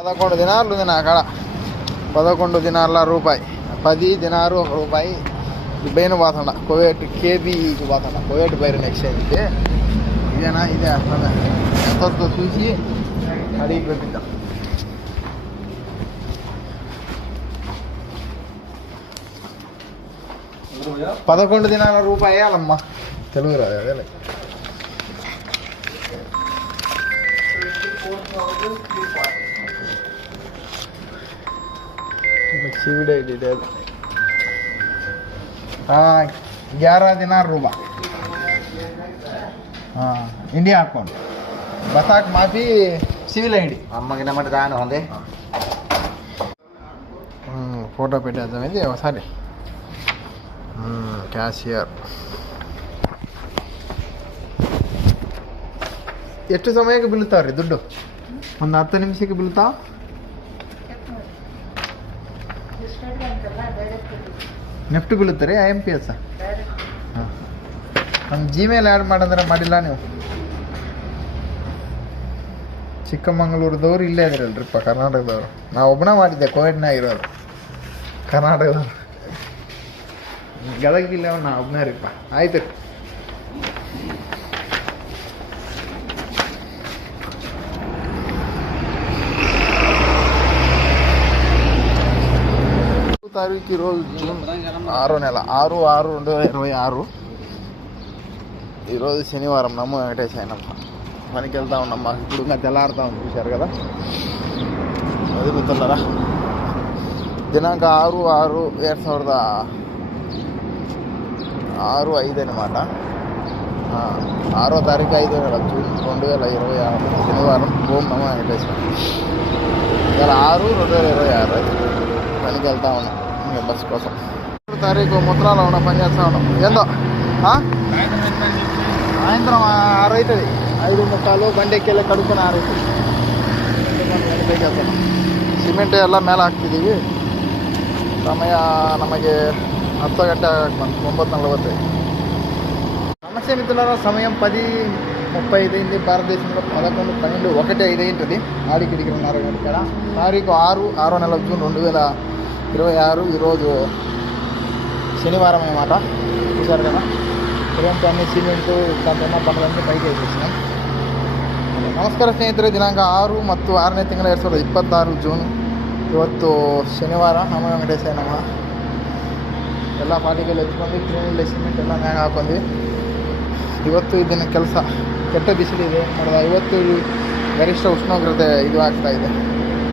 11 దినార్లు ఉంది నా కాడ. 11 దినార్ల రూపాయి, 10 దినారు ₹1. బయట పోతాడ కువైట్ కేబీకి పోతాడ, కువైట్ బైరన్ ఎక్స్చేంజ్కి. ఇదేనా? ఇదే అట్లా ఎంతో చూసి అడిగి పంపిద్దాం. ₹11 దినాల రూపాయి వేయాలమ్మా. తెలుగు రాదు అదే. सीवीडे डिटेल 11 दिनार ₹. इंडिया अकाउंट बताक माफी सिविल ఐడి అమ్మకి నమ్మట దాని ఉంది. ఫోటో పెట్టేద్దాం ఇది ఒకసారి. ಕ್ಯಾಶಿಯರ್ ಎಷ್ಟು ಸಮಯಕ್ಕೆ ಬೀಳ್ತಾವ್ರಿ ದುಡ್ಡು? ಒಂದು 10 ನಿಮಿಷಕ್ಕೆ ಬೀಳ್ತಾ? ನೆಫ್ಟ್ ಬೀಳುತ್ತಾರೆ IMPS? ಹಾಂ, ನಮ್ಮ ಜಿಮೇಲ್ ಆ್ಯಡ್ ಮಾಡಿದ್ರೆ ಮಾಡಿಲ್ಲ ನೀವು? ಚಿಕ್ಕಮಂಗ್ಳೂರದವ್ರು ಇಲ್ಲೇ ಇದ್ರಲ್ರಿಪ್ಪ, ಕರ್ನಾಟಕದವರು. ನಾವು ಒಬ್ಬನ ಮಾಡಿದ್ದೆ, ಕೋವಿಡ್ನಾಗ ಇರೋರು ಕರ್ನಾಟಕದವ್ರು. ಗದಗಿಲ್ಲ ನಾ ಒಬ್ಬನೇ ರೀಪ್ಪ. ಆಯ್ತು. తారీఖు ఈరోజు జూన్ 6వ నెల 6/6/2026. ఈరోజు శనివారం. నమ్మ వెంకటేశ్ అయినమ్మ పనికి వెళ్తా ఉన్నామ్మా. ఇప్పుడు ఇంకా తెల్లారుతా ఉంది, చూశారు కదా. అది మిత్రులరా, దినాంక 6/6/2006 అనమాట. 6వ తారీఖు 5వ నెల జూన్ 2026 శనివారం. ఓం నమో వెంకటేశ్వర. ఇవాళ 6/6/2026 పనికి వెళ్తా ఉన్నాం ఇంకా బస్సు కోసం. 6వ తారీఖు ముద్రాలో ఉన్న పని చేస్తా ఉన్నాం. ఏందో సాయంత్రం 6 అవుతుంది, 5:45 ಬಂಡೆ ಎಕ್ಕೆಲ್ಲ ಕಡುಕನ 6 అవుతుంది. ಸಿಮೆಂಟ್ ಎಲ್ಲ ಮೇಲೆ ಹಾಕ್ತಿದ್ದೀವಿ. ಸಮಯ ನಮಗೆ 10 ಗಂಟೆ 9:40. సమస్య మిత్రులారా, సమయం 10:35 అయింది. భారతదేశంలో 11, 12, 1, 5 అయింటుంది. ఆడికిడికి ఉన్నారు ఇక్కడ. తారీఖు 6వ నెల జూన్ 2026. ఈరోజు శనివారం అన్నమాట. చూసారు కదా, సిమెంట్ అన్ని సిమెంటు దాంట్లో బండ్లన్నీ పైకి వేసేసినాం. ನಮಸ್ಕಾರ ಸ್ನೇಹಿತರೆ, ದಿನಾಂಕ 6 ಮತ್ತು 6ನೇ ತಿಂಗಳ 2026 ಜೂನ್. ಇವತ್ತು ಶನಿವಾರ. ನಮ ವೆಂಕಟೇಶ ನಮ ಎಲ್ಲ ಪಾಟಿಗೆಲ್ಲ ಎತ್ಕೊಂಡು ಕ್ಲೀನಲ್ಲಿ ಸಿಮೆಂಟ್ ಎಲ್ಲ ಮ್ಯಾಗ ಹಾಕೊಂಡು ಇವತ್ತು ಇದನ್ನು ಕೆಲಸ. ಕೆಟ್ಟ ಬಿಸಿಲಿದೆ ಮಾಡೋದು. ಇವತ್ತು ಗರಿಷ್ಠ ಉಷ್ಣೋಗ್ರತೆ ಇದು ಆಗ್ತಾಯಿದೆ.